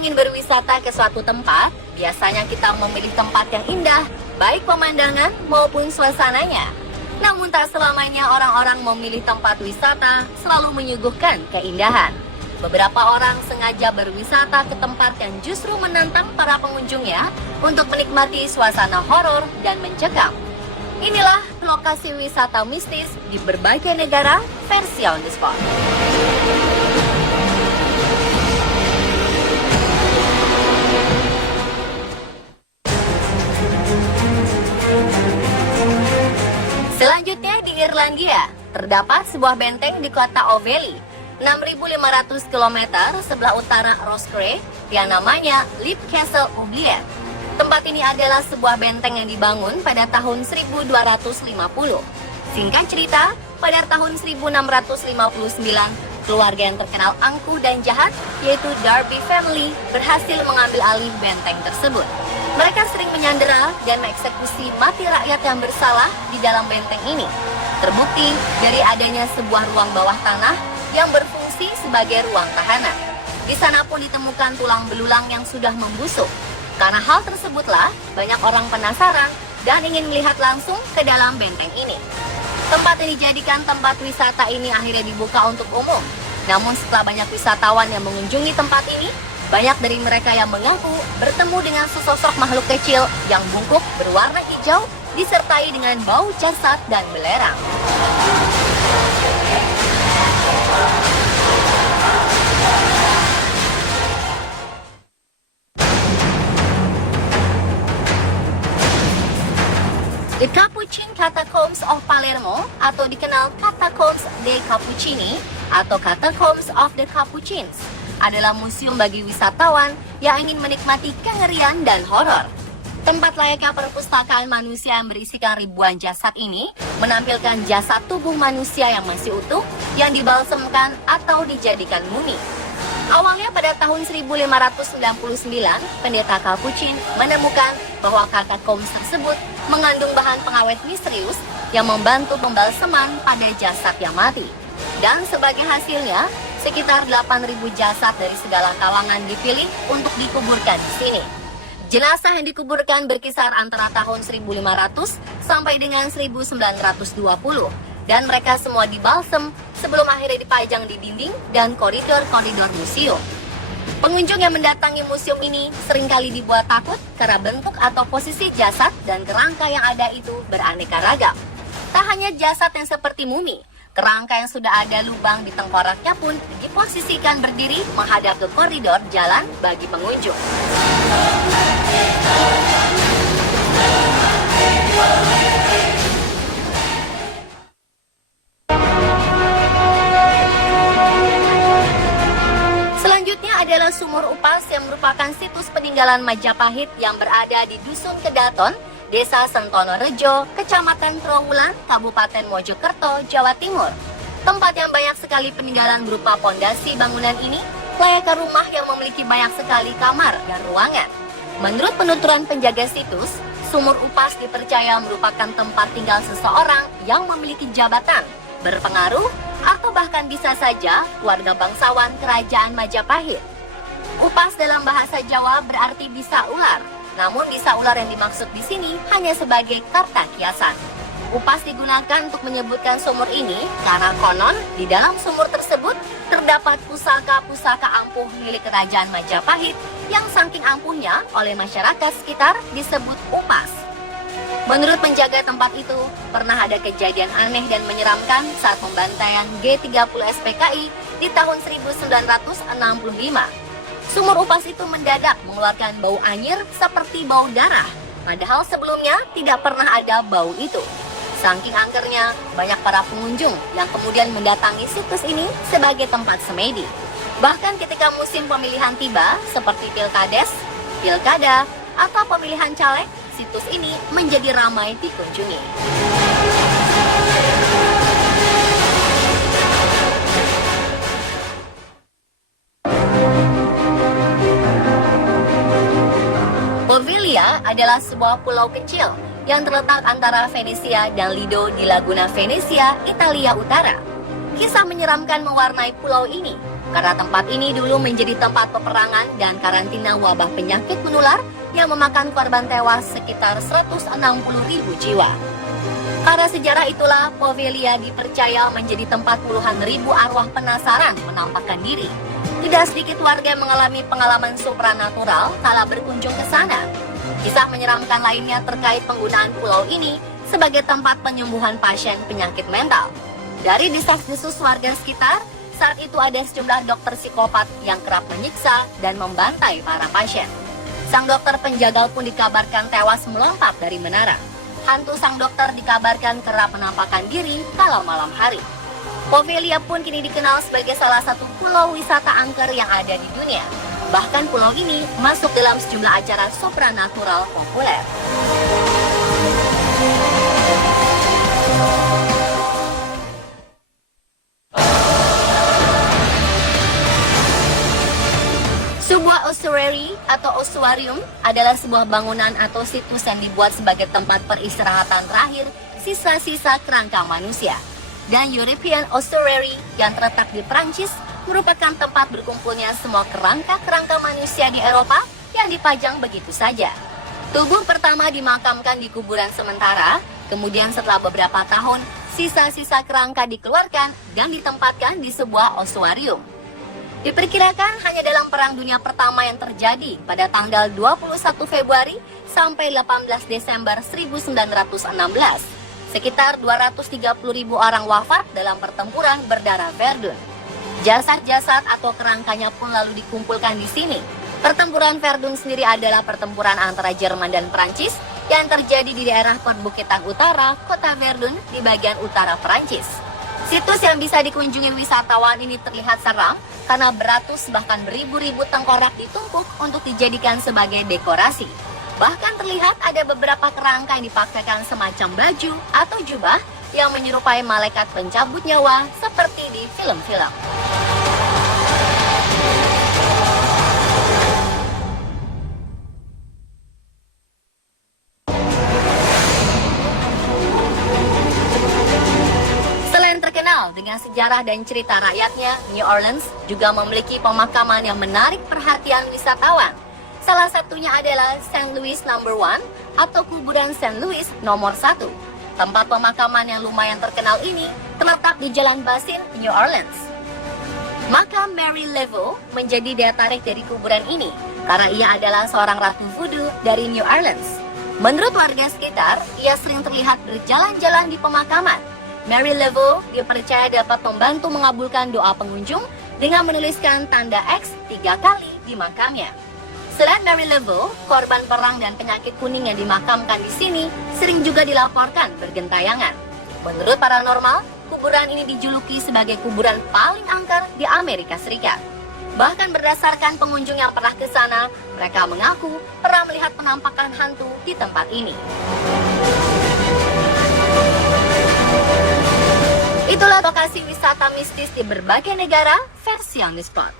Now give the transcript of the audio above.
ingin berwisata ke suatu tempat, biasanya kita memilih tempat yang indah, baik pemandangan maupun suasananya. Namun tak selamanya orang-orang memilih tempat wisata selalu menyuguhkan keindahan. Beberapa orang sengaja berwisata ke tempat yang justru menantang para pengunjungnya untuk menikmati suasana horor dan mencekam. Inilah lokasi wisata mistis di berbagai negara versi On The Spot. Selanjutnya di Irlandia, terdapat sebuah benteng di kota Ovely, 6.500 km sebelah utara Roscrea yang namanya Leap Castle Oubliette. Tempat ini adalah sebuah benteng yang dibangun pada tahun 1250. Singkat cerita, pada tahun 1659, keluarga yang terkenal angkuh dan jahat, yaitu Darby Family, berhasil mengambil alih benteng tersebut. Mereka sering menyandera dan mengeksekusi mati rakyat yang bersalah di dalam benteng ini. Terbukti dari adanya sebuah ruang bawah tanah yang berfungsi sebagai ruang tahanan. Di sana pun ditemukan tulang belulang yang sudah membusuk. Karena hal tersebutlah, banyak orang penasaran dan ingin melihat langsung ke dalam benteng ini. Tempat yang dijadikan tempat wisata ini akhirnya dibuka untuk umum. Namun setelah banyak wisatawan yang mengunjungi tempat ini, banyak dari mereka yang mengaku bertemu dengan sesosok makhluk kecil yang bungkuk berwarna hijau disertai dengan bau jasad dan belerang. The Capuchin Catacombs of Palermo atau dikenal Catacombs dei Cappuccini atau Catacombs of the Capuchins adalah museum bagi wisatawan yang ingin menikmati kengerian dan horor. Tempat layaknya perpustakaan manusia yang berisikan ribuan jasad ini menampilkan jasad tubuh manusia yang masih utuh yang dibalsemkan atau dijadikan mumi. Awalnya pada tahun 1599, pendeta Capuchin menemukan bahwa katakombs tersebut mengandung bahan pengawet misterius yang membantu pembalseman pada jasad yang mati. Dan sebagai hasilnya, sekitar 8.000 jasad dari segala kalangan dipilih untuk dikuburkan di sini. Jenazah yang dikuburkan berkisar antara tahun 1500 sampai dengan 1920. Dan mereka semua dibalsem sebelum akhirnya dipajang di dinding dan koridor-koridor museum. Pengunjung yang mendatangi museum ini seringkali dibuat takut karena bentuk atau posisi jasad dan kerangka yang ada itu beraneka ragam. Tak hanya jasad yang seperti mumi, kerangka yang sudah ada lubang di tengkoraknya pun diposisikan berdiri menghadap ke koridor jalan bagi pengunjung. Adalah sumur upas yang merupakan situs peninggalan Majapahit yang berada di Dusun Kedaton, Desa Sentono Rejo, Kecamatan Trawulan, Kabupaten Mojokerto, Jawa Timur. Tempat yang banyak sekali peninggalan berupa pondasi bangunan ini, layaknya rumah yang memiliki banyak sekali kamar dan ruangan. Menurut penuturan penjaga situs, sumur upas dipercaya merupakan tempat tinggal seseorang yang memiliki jabatan, berpengaruh, atau bahkan bisa saja keluarga bangsawan Kerajaan Majapahit. Upas dalam bahasa Jawa berarti bisa ular, namun bisa ular yang dimaksud di sini hanya sebagai kata kiasan. Upas digunakan untuk menyebutkan sumur ini karena konon di dalam sumur tersebut terdapat pusaka-pusaka ampuh milik Kerajaan Majapahit yang saking ampuhnya oleh masyarakat sekitar disebut upas. Menurut penjaga tempat itu, pernah ada kejadian aneh dan menyeramkan saat pembantaian G30 SPKI di tahun 1965. Sumur upas itu mendadak mengeluarkan bau anyir seperti bau darah, padahal sebelumnya tidak pernah ada bau itu. Saking angkernya, banyak para pengunjung yang kemudian mendatangi situs ini sebagai tempat semedi. Bahkan ketika musim pemilihan tiba, seperti pilkades, pilkada, atau pemilihan caleg, situs ini menjadi ramai dikunjungi. Poveglia adalah sebuah pulau kecil yang terletak antara Venesia dan Lido di Laguna Venezia, Italia Utara. Kisah menyeramkan mewarnai pulau ini. karena tempat ini dulu menjadi tempat peperangan dan karantina wabah penyakit menular yang memakan korban tewas sekitar 160.000 jiwa. Karena sejarah itulah, Poveglia dipercaya menjadi tempat puluhan ribu arwah penasaran menampakkan diri. Tidak sedikit warga mengalami pengalaman supranatural kala berkunjung ke sana. Kisah menyeramkan lainnya terkait penggunaan pulau ini sebagai tempat penyembuhan pasien penyakit mental. Dari desas-desus warga sekitar, saat itu ada sejumlah dokter psikopat yang kerap menyiksa dan membantai para pasien. Sang dokter penjagal pun dikabarkan tewas melompat dari menara. Hantu sang dokter dikabarkan kerap menampakkan diri kala malam hari. Poveglia pun kini dikenal sebagai salah satu pulau wisata angker yang ada di dunia. Bahkan pulau ini masuk dalam sejumlah acara supranatural populer. Sebuah ossuary atau ossuarium adalah sebuah bangunan atau situs yang dibuat sebagai tempat peristirahatan terakhir sisa-sisa kerangka manusia. Dan European Ossuary yang terletak di Prancis merupakan tempat berkumpulnya semua kerangka-kerangka manusia di Eropa yang dipajang begitu saja. Tubuh pertama dimakamkan di kuburan sementara, kemudian setelah beberapa tahun, sisa-sisa kerangka dikeluarkan dan ditempatkan di sebuah ossuarium. Diperkirakan hanya dalam Perang Dunia Pertama yang terjadi pada tanggal 21 Februari sampai 18 Desember 1916. Sekitar 230.000 orang wafat dalam pertempuran berdarah Verdun. Jasad-jasad atau kerangkanya pun lalu dikumpulkan di sini. Pertempuran Verdun sendiri adalah pertempuran antara Jerman dan Prancis yang terjadi di daerah perbukitan utara kota Verdun di bagian utara Prancis. Situs yang bisa dikunjungi wisatawan ini terlihat seram karena beratus bahkan beribu-ribu tengkorak ditumpuk untuk dijadikan sebagai dekorasi. Bahkan terlihat ada beberapa kerangka yang dipakaikan semacam baju atau jubah yang menyerupai malaikat pencabut nyawa seperti di film-film. Dengan sejarah dan cerita rakyatnya, New Orleans juga memiliki pemakaman yang menarik perhatian wisatawan. Salah satunya adalah St. Louis No. 1 atau kuburan St. Louis nomor 1. Tempat pemakaman yang lumayan terkenal ini terletak di Jalan Basin, New Orleans. Makam Mary Laveau menjadi daya tarik dari kuburan ini karena ia adalah seorang ratu voodoo dari New Orleans. Menurut warga sekitar, ia sering terlihat berjalan-jalan di pemakaman. Mary Laveau dipercaya dapat membantu mengabulkan doa pengunjung dengan menuliskan tanda X 3 kali di makamnya. Selain Mary Laveau, korban perang dan penyakit kuning yang dimakamkan di sini sering juga dilaporkan bergentayangan. Menurut paranormal, kuburan ini dijuluki sebagai kuburan paling angker di Amerika Serikat. Bahkan berdasarkan pengunjung yang pernah ke sana, mereka mengaku pernah melihat penampakan hantu di tempat ini. Itulah lokasi wisata mistis di berbagai negara versi On The Spot.